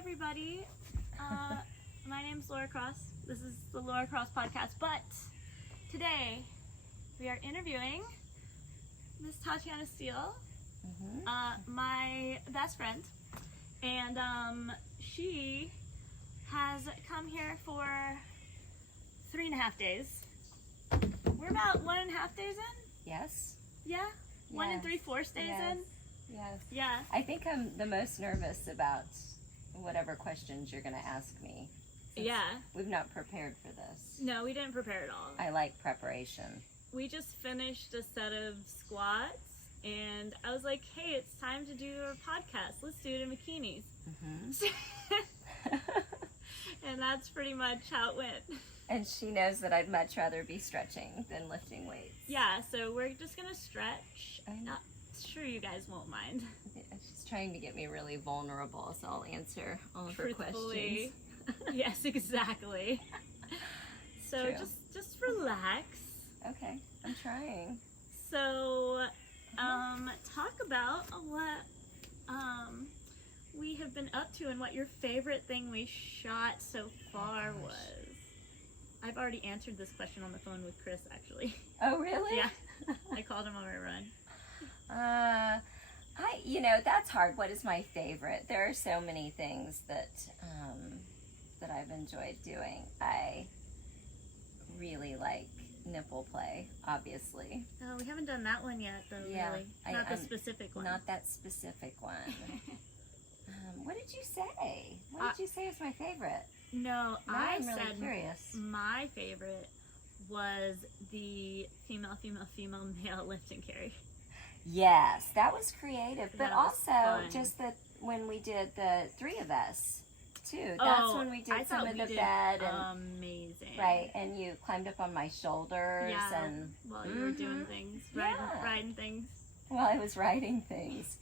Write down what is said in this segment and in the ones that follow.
everybody. My name's Lora Cross. This is the Lora Cross podcast, but today we are interviewing Miss Tatiana Steele, my best friend, and she has come here for 3.5 days. We're about 1.5 days in? Yes. Yeah? 1 3/4 days in? Yes. Yeah. I think I'm the most nervous about whatever questions you're going to ask me. Yeah. We've not prepared for this. No, we didn't prepare at all. I like preparation. We just finished a set of squats, and I was like, hey, it's time to do a podcast. Let's do it in bikinis. And that's pretty much how it went. And she knows that I'd much rather be stretching than lifting weights. Yeah, so we're just going to stretch. I know. Sure, you guys won't mind. She's trying to get me really vulnerable, so I'll answer all of her questions. Yes, exactly. So True. just relax. Okay, I'm trying. So, talk about what we have been up to and what your favorite thing we shot so far was. I've already answered this question on the phone with Chris, actually. Oh, really? Yeah. I called him on my run. That's hard. What is my favorite? There are so many things that I've enjoyed doing. I really like nipple play, obviously. Oh, we haven't done that one yet, though, Yeah, really. Not the specific one. Not that specific one. What did you say? What did you say is my favorite? No, I'm really said curious. My favorite was the female, male lift and carry. Yes, that was creative, but That was also fun. just when we did the three of us too. That's when we did some of the bed and amazing. right, and you climbed up on my shoulders and while you were doing things, riding things. While I was riding things.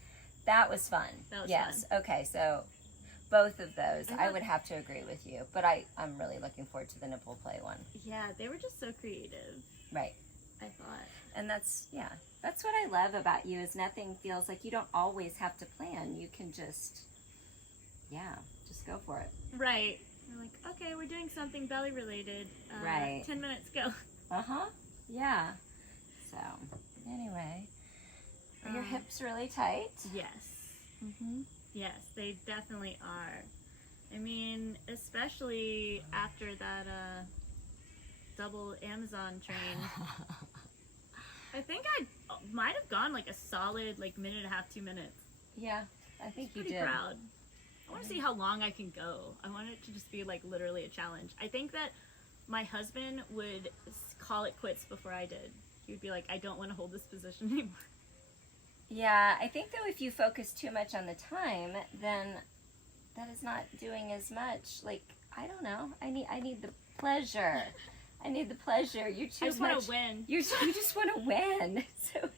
That was fun. That was yes. fun. Okay, so both of those, I would have to agree with you, but I'm really looking forward to the nipple play one. Yeah, they were just so creative. Right. I thought. And that's what I love about you is nothing feels like you don't always have to plan. You can just go for it. Right. We're like, okay, we're doing something belly related. Right. 10 minutes, go. Yeah. So, anyway. Are your hips really tight? Yes. Yes, they definitely are. I mean, especially after that double Amazon train. I think I might have gone like a solid minute and a half, 2 minutes. Yeah, I think you did. Pretty proud. I want to see how long I can go. I want it to just be literally a challenge. I think that my husband would call it quits before I did. He would be like, I don't want to hold this position anymore. Yeah, I think though if you focus too much on the time, then that is not doing as much. I don't know. I need the pleasure. I need the pleasure. You're too I just want to win. You just want to win. So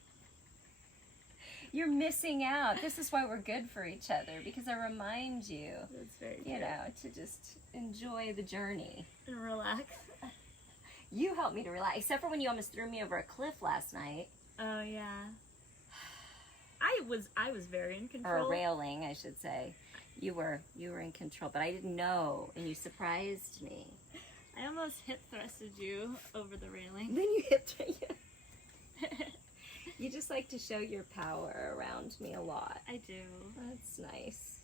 you're missing out. This is why we're good for each other, because I remind you, That's very true. to just enjoy the journey. And relax. You helped me to relax, except for when you almost threw me over a cliff last night. Oh, yeah. I was very in control. Or a railing, I should say. You were in control, but I didn't know, and you surprised me. I almost hip thrusted you over the railing. Then you hip You just like to show your power around me a lot. I do. That's nice.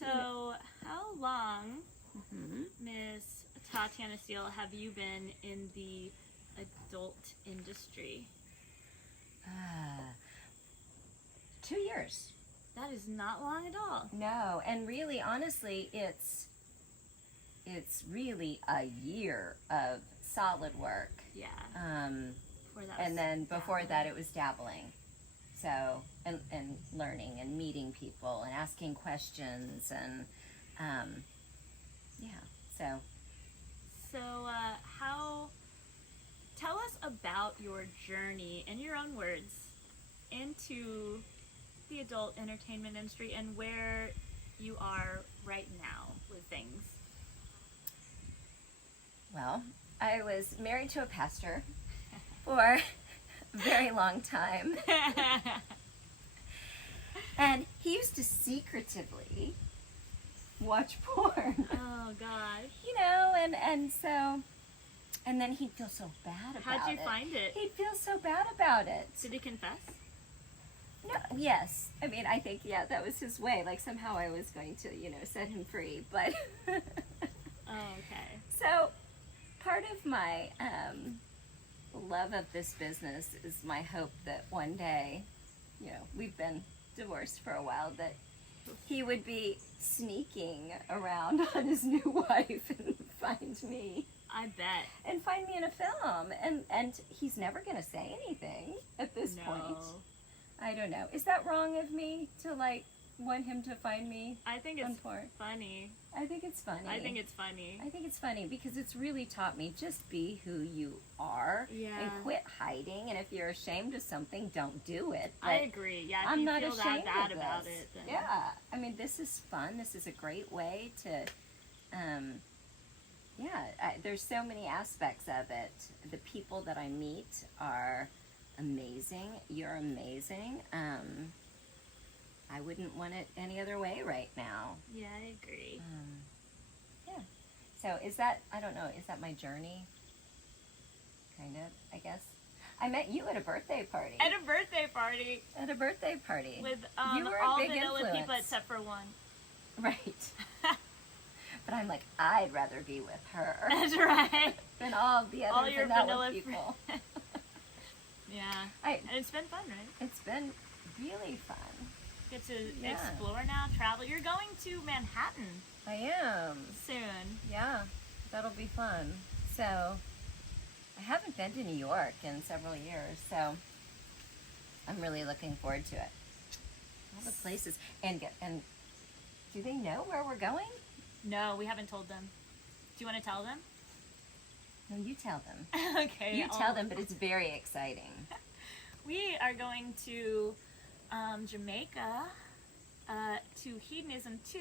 So, how long, Miss Tatiana Steele, have you been in the adult industry? 2 years. That is not long at all. No, and really, honestly, it's really a year of solid work. Yeah. And then before that, it was dabbling. So, and learning and meeting people and asking questions and, So, tell us about your journey, in your own words, into the adult entertainment industry and where you are right now with things. Well, I was married to a pastor for a very long time. And he used to secretively watch porn. Oh gosh. You know, and so, and then he'd feel so bad about it. How'd you find it? He'd feel so bad about it. Did he confess? No, yes. I mean, I think, yeah, that was his way. Like, somehow I was going to, you know, set him free. But, Oh, okay. so, part of my love of this business is my hope that one day, you know, we've been divorced for a while, that he would be sneaking around on his new wife and find me. I bet. And find me in a film. And he's never going to say anything at this point. I don't know. Is that wrong of me to, like, want him to find me I think on it's porn? funny. I think it's funny. I think it's funny. I think it's funny because it's really taught me just be who you are Yeah. and quit hiding. And if you're ashamed of something, don't do it. I But agree. Yeah, if I'm you not feel ashamed that bad of about this. it, then Yeah. I mean, this is fun. This is a great way to, there's so many aspects of it. The people that I meet are amazing. You're amazing. I wouldn't want it any other way right now. Yeah, I agree. Yeah. So is that, I don't know, is that my journey? Kind of, I guess. I met you at a birthday party. At a birthday party At a birthday party. with You were a all big vanilla people influence. except for one. Right. But I'm like, I'd rather be with her That's right. than all the other All your vanilla vanilla people. Yeah. I, And it's been fun, right? it's been really fun. Get to Yeah. explore now, travel. You're going to Manhattan I am. soon. Yeah, that'll be fun. So, I haven't been to New York in several years, so I'm really looking forward to it. All the places, and do they know where we're going? No, we haven't told them. Do you want to tell them? No, you tell them. Okay. You tell them, but it's very exciting. We are going to Jamaica to Hedonism 2,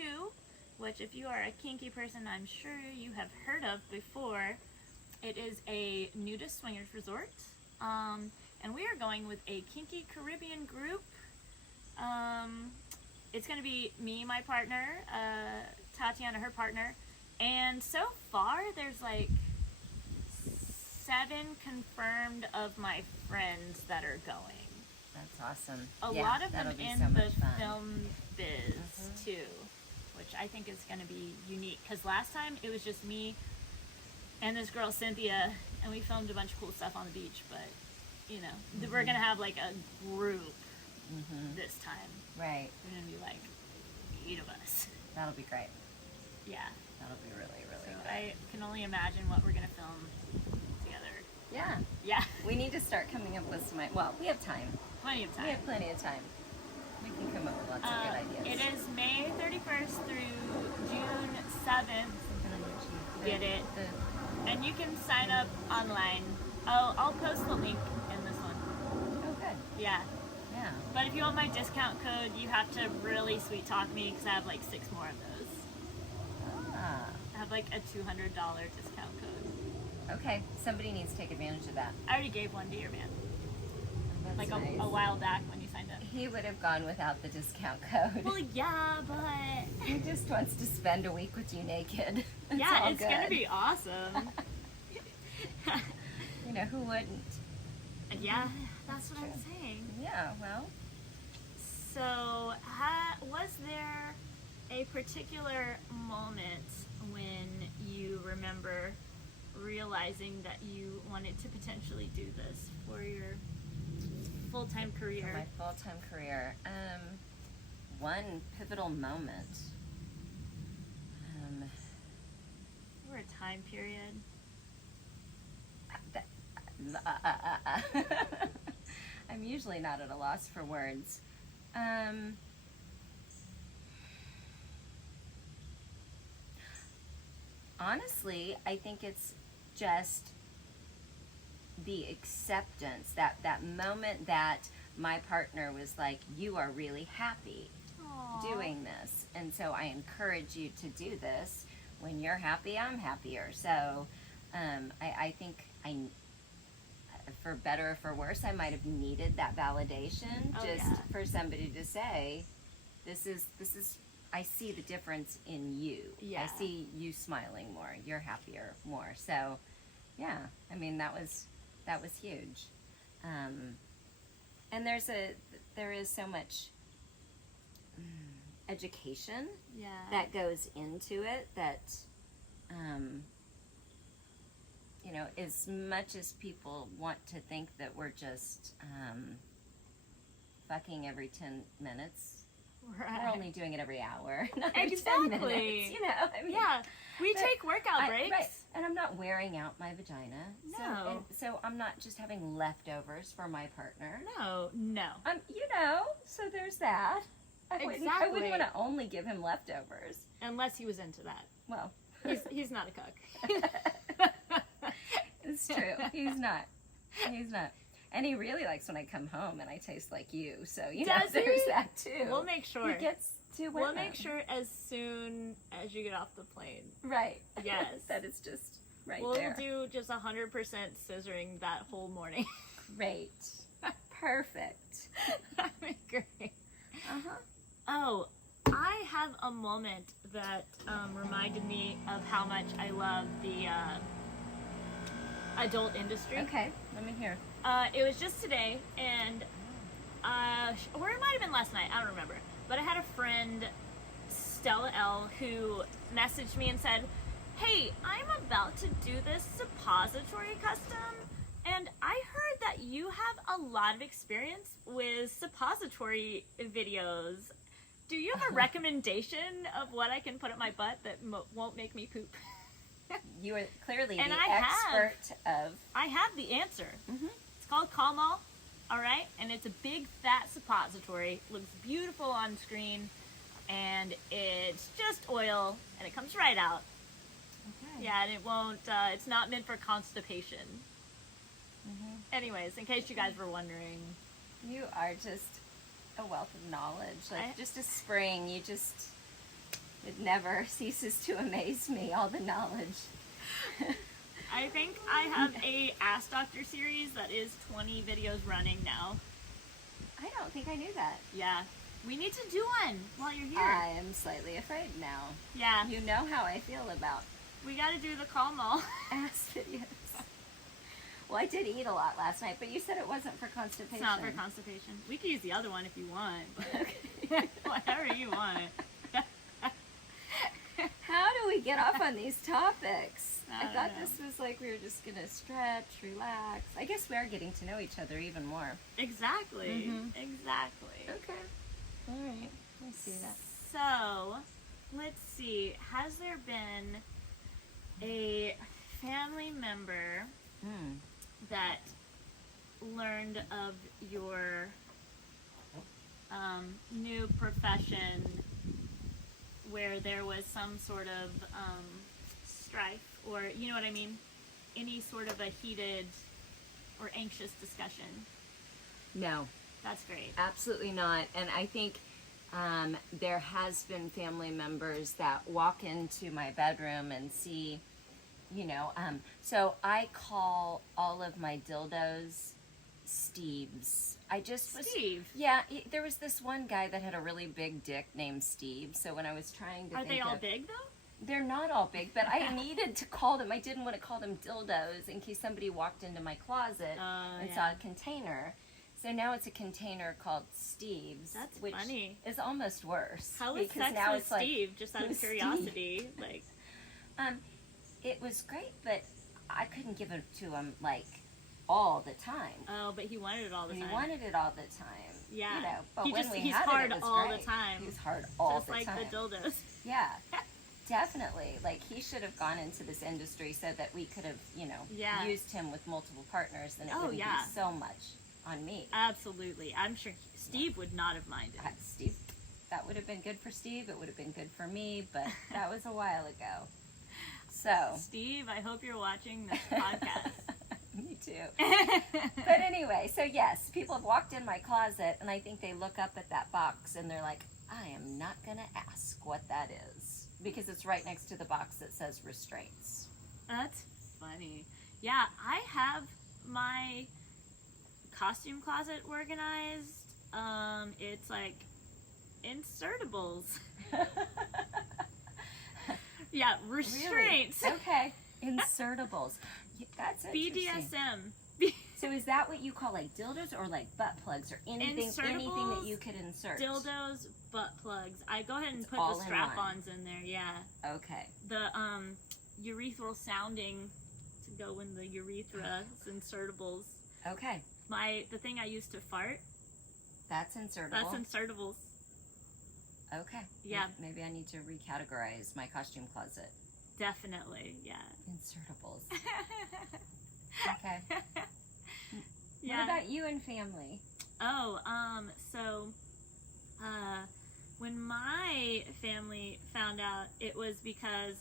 which if you are a kinky person, I'm sure you have heard of before. It is a nudist swingers resort, and we are going with a kinky Caribbean group. It's going to be me, my partner, Tatiana, her partner, and so far there's like 7 confirmed of my friends that are going. That's awesome. A Yeah, lot of them that'll be in so the much fun. film biz too, which I think is going to be unique. Because last time it was just me and this girl Cynthia, and we filmed a bunch of cool stuff on the beach. But you know, we're going to have like a group this time. Right. We're going to be like 8 of us. That'll be great. Yeah. That'll be really, really So good. I can only imagine what we're going to film together. Yeah. Yeah. We need to start coming up with some, well, we have time. Plenty of time. We have plenty of time. We can come up with lots of good ideas. It is May 31st through June 7th. Get it. And you can sign up online. I'll post the link in this one. Oh, good. Yeah. Yeah. But if you want my discount code, you have to really sweet talk me because I have like 6 more of those. Ah. I have like a $200 discount code. Okay. Somebody needs to take advantage of that. I already gave one to your man. That's Like nice. a while back when you signed up. He would have gone without the discount code. Well, yeah, but... He just wants to spend a week with you naked. It's yeah, all it's good. going to be awesome. You know, who wouldn't? Yeah, that's what I'm saying. Yeah, well. So, was there a particular moment when you remember realizing that you wanted to potentially do this for your full-time For career? my full-time career. One pivotal moment. Or a time period? I'm usually not at a loss for words. Honestly, I think it's just the acceptance, that moment that my partner was like, you are really happy Aw. doing this, and so I encourage you to do this. When you're happy, I'm happier. So I think for better or for worse, I might have needed that validation Oh, just yeah. for somebody to say, this is I see the difference in you. Yeah. I see you smiling more. You're happier more. So, yeah, I mean, that was huge. And there is so much education Yeah. that goes into it that, you know, as much as people want to think that we're just fucking every 10 minutes, we're only doing it every hour, not every 10 minutes, you know? I mean, yeah, we take workout breaks. Right, and I'm not wearing out my vagina. No. So I'm not just having leftovers for my partner. No. You know, so there's that. I wouldn't want to only give him leftovers. Unless he was into that. Well, he's not a cook. It's true. He's not. And he really likes when I come home and I taste like you. So, you know, there's that too. We'll make sure. He gets to women. We'll make sure as soon as you get off the plane. Right. Yes. That it's just there. We'll do just 100% scissoring that whole morning. Great. Perfect. That'd be great. Uh-huh. Oh, I have a moment that reminded me of how much I love the adult industry. Okay, let me hear. It was just today, and or it might have been last night, I don't remember. But I had a friend, Stella L, who messaged me and said, "Hey, I'm about to do this suppository custom, and I heard that you have a lot of experience with suppository videos. Do you have a recommendation of what I can put up my butt that won't make me poop?" You are clearly And the I expert of... I have the answer. Mm-hmm. It's called Calmol, all right? And it's a big, fat suppository. Looks beautiful on screen, and it's just oil, and it comes right out. Okay. Yeah, and it won't, it's not meant for constipation. Mm-hmm. Anyways, in case you guys were wondering. You are just a wealth of knowledge. Like, just a spring. It never ceases to amaze me, all the knowledge. I think I have a Ask Doctor series that is 20 videos running now. I don't think I knew that. Yeah. We need to do one while you're here. I am slightly afraid now. Yeah. You know how I feel about We gotta do the Calmol. ass videos. Well, I did eat a lot last night, but you said it wasn't for constipation. It's not for constipation. We could use the other one if you want, but Okay. whatever you want. How do we get off on these topics? I don't thought know. this was like we were just going to stretch, relax. I guess we are getting to know each other even more. Exactly. Mhm. Exactly. Okay. All right. I see that. So, let's see. Has there been a family member Mm. that learned of your new profession where there was some sort of strife, or you know what I mean? Any sort of a heated or anxious discussion? No, That's great. absolutely not. And I think there has been family members that walk into my bedroom and see, you know, so I call all of my dildos Steves. Steve. Yeah, there was this one guy that had a really big dick named Steve. So when I was trying to Are think they all of, big though? they're not all big, but I needed to call them. I didn't want to call them dildos in case somebody walked into my closet and saw a container. So now it's a container called Steve's. That's which funny. is almost worse. How was because sex now with it's like, Steve? Just out of who's curiosity, like. It was great, but I couldn't give it to him like all the time. Oh, but he wanted it all the time. He wanted it all the time. Yeah. You know, but He's when we he's had hard it was all great. the time. He was hard all Just the like time. the dildos. Yeah, definitely. Like, he should have gone into this industry so that we could have, you know, used him with multiple partners, then it wouldn't be so much on me. Absolutely. I'm sure Steve would not have minded. Steve, that would have been good for Steve. It would have been good for me, but that was a while ago. So, Steve, I hope you're watching this podcast. me too. But anyway, so yes, people have walked in my closet and I think they look up at that box and they're like, I am not going to ask what that is, because it's right next to the box that says restraints. That's funny. Yeah, I have my costume closet organized. It's like insertables. Yeah, restraints. Really? Okay. Insertables. That's interesting. BDSM. So is that what you call like dildos or like butt plugs or anything that you could insert? Dildos, butt plugs. I go ahead and It's put all the in strap-ons in there, yeah. Okay. The urethral sounding to go in the urethra is insertables. Okay. The thing I use to fart. That's insertable. That's insertables. Okay. Yeah. Maybe I need to recategorize my costume closet. Definitely, yeah. Insertables. Okay. Yeah. What about you and family? Oh, when my family found out, it was because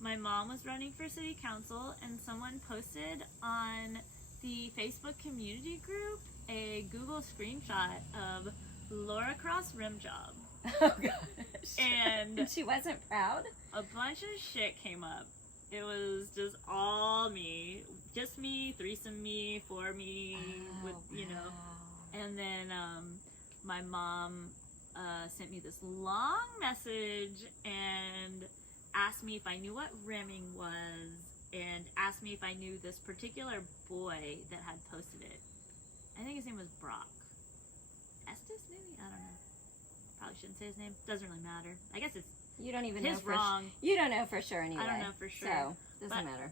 my mom was running for city council and someone posted on the Facebook community group a Google screenshot of Lora Cross rim job. Oh gosh. And she wasn't proud? A bunch of shit came up. It was just all me. Just me, threesome me, for me, with, you know. And then my mom sent me this long message and asked me if I knew what rimming was and asked me if I knew this particular boy that had posted it. I think his name was Brock. Estes, maybe? I don't know. Probably shouldn't say his name. Doesn't really matter. I guess it's you don't even his know wrong. You don't know for sure anyway. I don't know for sure. So doesn't matter.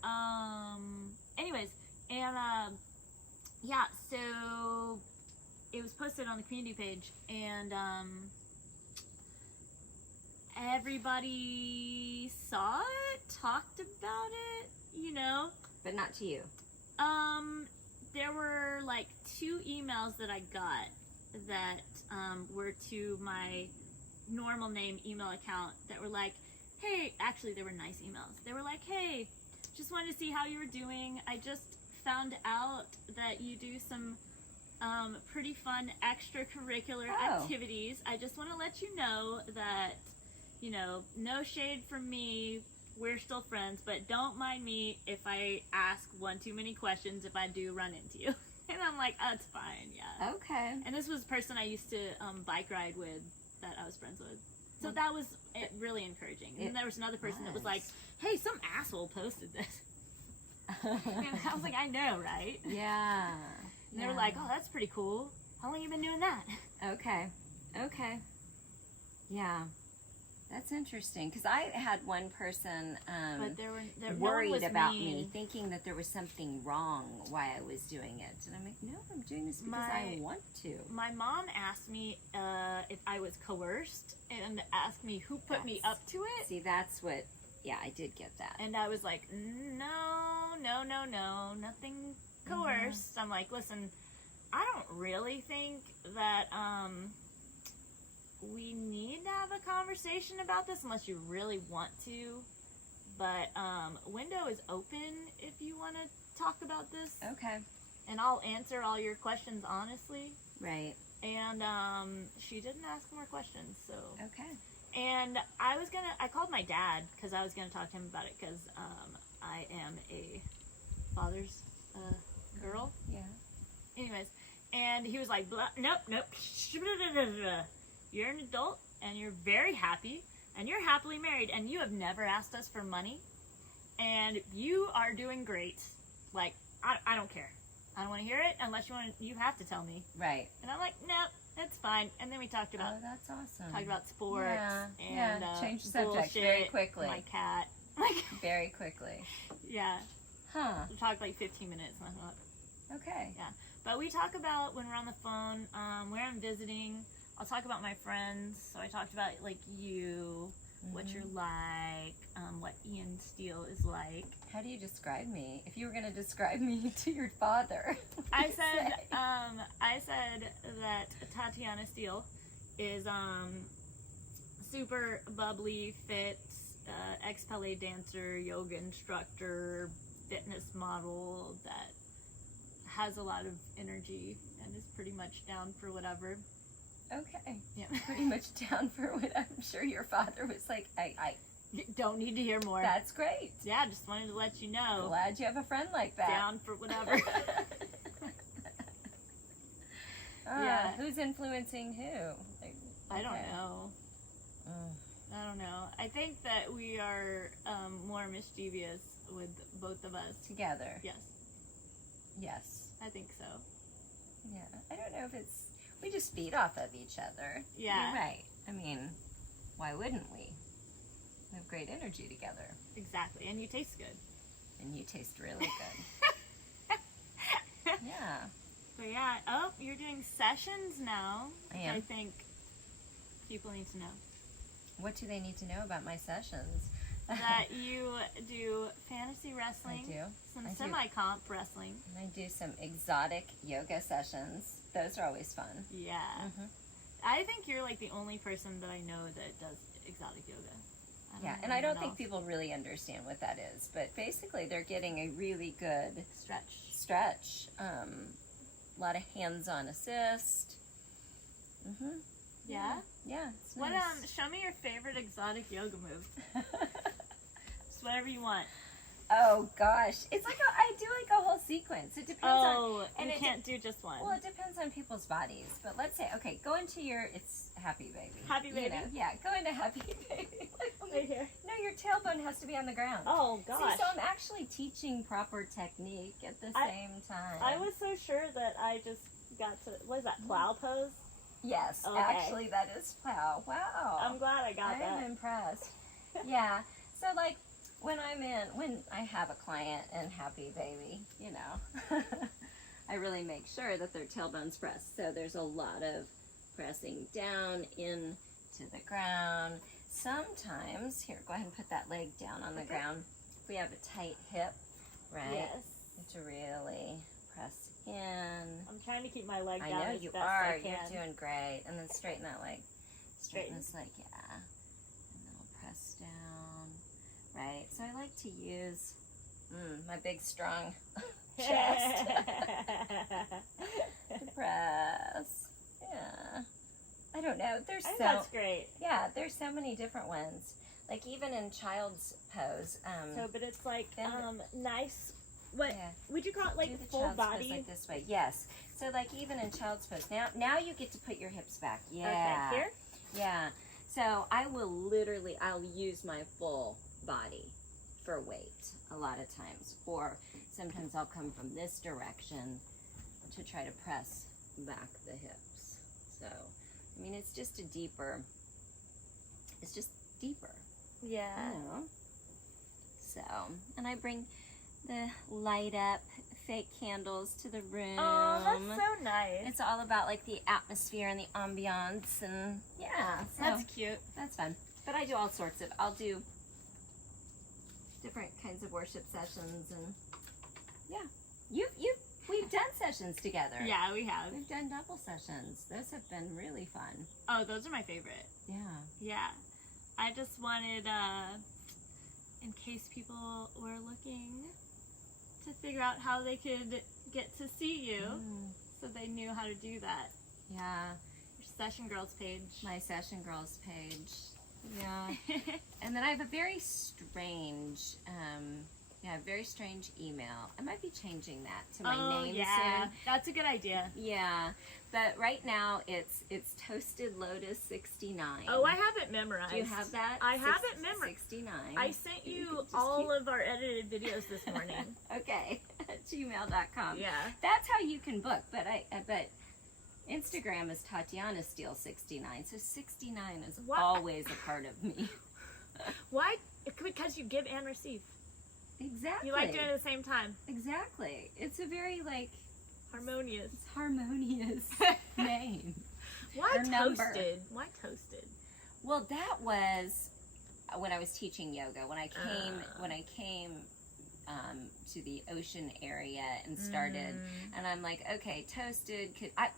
Anyways, and yeah, so it was posted on the community page, and everybody saw it, talked about it, you know. But not to you. There were like 2 emails that I got that were to my normal name email account that were like, hey, actually they were nice emails. They were like, hey, just wanted to see how you were doing. I just found out that you do some pretty fun extracurricular activities. I just want to let you know that, you know, no shade from me. We're still friends, but don't mind me if I ask one too many questions if I do run into you. And I'm like, oh, it's fine, yeah. Okay. And this was a person I used to bike ride with that I was friends with. So that was really encouraging. And then there was another person that was like, hey, some asshole posted this. And I was like, I know, right? Yeah. And they were like, oh, that's pretty cool. How long have you been doing that? Okay. Okay. Yeah. That's interesting, because I had one person but there worried no about me, thinking that there was something wrong why I was doing it. And I'm like, no, I'm doing this because I want to. My mom asked me if I was coerced and asked me who put me up to it. See, that's what, yeah, I did get that. And I was like, no, nothing coerced. I'm like, listen, I don't really think that we need to have a conversation about this unless you really want to, but window is open if you want to talk about this. Okay. And I'll answer all your questions honestly. Right. And she didn't ask more questions, so. Okay. And I called my dad because I was gonna talk to him about it because I am a father's girl. Yeah. Anyways, and he was like, nope. You're an adult, and you're very happy, and you're happily married, and you have never asked us for money, and you are doing great. Like, I don't care. I don't want to hear it unless you have to tell me. Right. And I'm like, nope, that's fine. And then we talked about, oh, that's awesome. Talked about sports and change the subject very quickly. My cat. Very quickly. Yeah. Huh. We talked like 15 minutes. And I thought, okay. yeah. But we talk about when we're on the phone, where I'm visiting. I'll talk about my friends. So I talked about like you, what you're like, what Ian Steele is like. How do you describe me? If you were going to describe me to your father, I said that Tatiana Steele is super bubbly, fit, ex-ballet dancer, yoga instructor, fitness model that has a lot of energy and is pretty much down for whatever. Okay. Yeah. Pretty much down for what I'm sure your father was like, I don't need to hear more. That's great. Yeah, just wanted to let you know. Glad you have a friend like that. Down for whatever. Yeah. Who's influencing who? Like, I don't Okay. know. Mm. I don't know. I think that we are more mischievous with both of us. Together. Yes, Yes. I think so. Yeah. I don't know if it's... We just feed off of each other. Yeah. You're right. I mean, why wouldn't we? We have great energy together. Exactly. And you taste good. And you taste really good. Yeah. But yeah, oh, you're doing sessions now. I am. I think people need to know What do they need to know about my sessions? that you do fantasy wrestling, I do. some I do. semi-comp wrestling. And I do some exotic yoga sessions. Those are always fun. Yeah. Mm-hmm. I think you're like the only person that I know that does exotic yoga. Yeah, know and I don't anyone think else. people really understand what that is. But basically, they're getting a really good Stretch. A lot of hands-on assist. Mm-hmm. Yeah? Yeah, it's What nice. show me your favorite exotic yoga move. Just whatever you want. Oh gosh, it's like I do like a whole sequence. It depends on. Oh, and you it can't do just one. Well, it depends on people's bodies. But let's say, okay, go into your. It's happy baby. Happy You baby? know, yeah, go into happy baby. Right here. No, your tailbone has to be on the ground. Oh See, gosh. so I'm actually teaching proper technique at the same time. I was so sure that I just got to, what is that, plow pose? Yes, Okay. actually, that is plow. Wow. I'm glad I got I that. am impressed. Yeah. So, like, when I have a client and happy baby, you know, I really make sure that their tailbone's pressed. So there's a lot of pressing down into the ground. Sometimes, here, go ahead and put that leg down on the Okay. ground. If we have a tight hip, right? Yes. You have to really press in. I'm trying to keep my leg I down know as you best are. I can. You're doing great. And then straighten that leg. Straighten Straighten. this leg, yeah. And then we'll press down. Right. So I like to use my big, strong chest to press. Yeah. I don't know. There's I think so that's great. yeah. There's so many different ones. Like even in child's pose. So, but it's like then- nice. What Yeah. would you call it? Do Like the full child's pose body. like this way. Yes. So like even in child's pose. Now you get to put your hips back. Yeah. Okay. Here. Yeah. So I'll use my full body for weight a lot of times. Or sometimes I'll come from this direction to try to press back the hips. So, I mean, it's just deeper. Yeah. You know? So, and I bring the light up fake candles to the room. Oh, that's so nice. It's all about like the atmosphere and the ambiance and yeah, so That's cute. that's fun. But I do all sorts of, I'll do different kinds of worship sessions and yeah. We've done sessions together. Yeah, we have. We've done double sessions. Those have been really fun. Oh, those are my favorite. Yeah. Yeah. I just wanted, in case people were looking, to figure out how they could get to see you, so they knew how to do that. Yeah. Your Session Girls page. My Session Girls page. Yeah. And then I have a very strange, very strange email. I might be changing that to my name soon. That's a good idea. Yeah, but right now it's Toasted Lotus 69. Oh, I have it memorized. Do you have that? I have it memorized. 69. I sent you just all keep- of our edited videos this morning. Okay, at gmail.com. Yeah. That's how you can book, but Instagram is Tatiana Steele 69, so 69 is What? always a part of me. Why? Because you give and receive. Exactly. You like doing it at the same time. Exactly. It's a very Harmonious. harmonious name. Why Or number. toasted? Why toasted? Well, that was when I was teaching yoga. When I came to the ocean area and started, and I'm like, okay, toasted. I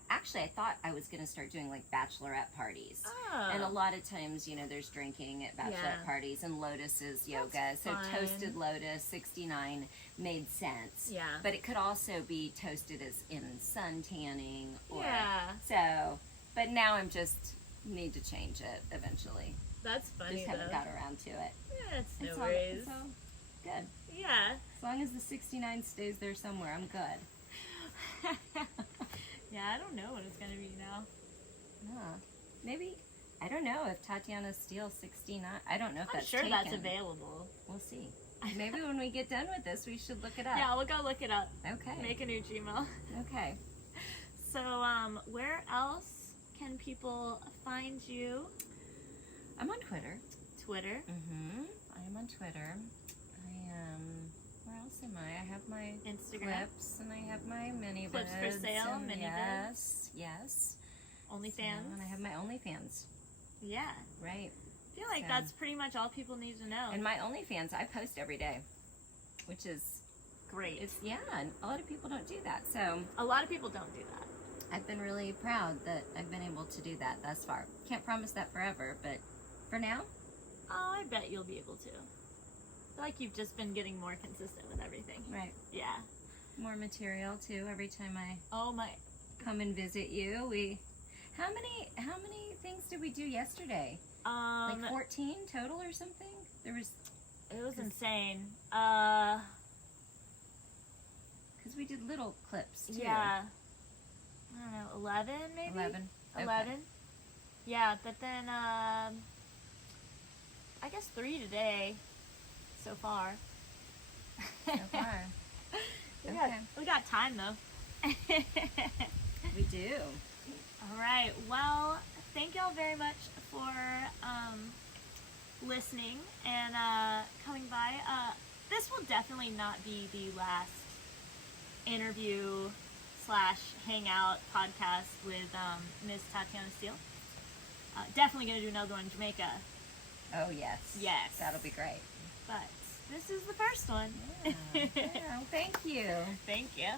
thought I was going to start doing like bachelorette parties. Oh. And a lot of times, there's drinking at bachelorette parties, and Lotus is yoga. That's So fun. Toasted Lotus 69 made sense. Yeah. But it could also be toasted as in sun tanning. Or, Yeah. So, but now I'm just need to change it eventually. That's funny Just though. haven't got around to it. Yeah, it's no It's worries. It's all good. Yeah. As long as the 69 stays there somewhere, I'm good. Yeah, I don't know what it's gonna be now. Yeah. Maybe I don't know if Tatiana Steele 69. I don't know if I'm that's sure taken. that's available. We'll see. Maybe when we get done with this, we should look it up. Yeah, we'll go look it up. Okay. Make a new Gmail. Okay. So, where else can people find you? I'm on Twitter. Twitter. I am on Twitter. I am. Where else am I? I have my Instagram. clips and I have my mini Clips for vids sale, and mini yes, yes. OnlyFans. So, and I have my OnlyFans. Yeah. Right. I feel like So- that's pretty much all people need to know. And my OnlyFans, I post every day, which is Great. and a lot of people don't do that. So A lot of people don't do that. I've been really proud that I've been able to do that thus far. Can't promise that forever, but for now, Oh, I bet you'll be able to. I feel like you've just been getting more consistent with everything. right. Yeah. More material too. Every time I Oh my. come and visit you, how many things did we do yesterday? Like 14 total or something? There was, It was insane. because we did little clips too. Yeah. I don't know, 11 maybe? 11. Okay. 11. Yeah, but then, I guess 3 today, so far. So far. We got time though. We do. All right. Well, thank y'all very much for listening and coming by. This will definitely not be the last interview / hangout podcast with Miss Tatiana Steele. Definitely going to do another one in Jamaica. Oh yes. Yes. That'll be great. But this is the first one. Yeah. Thank you. Thank you.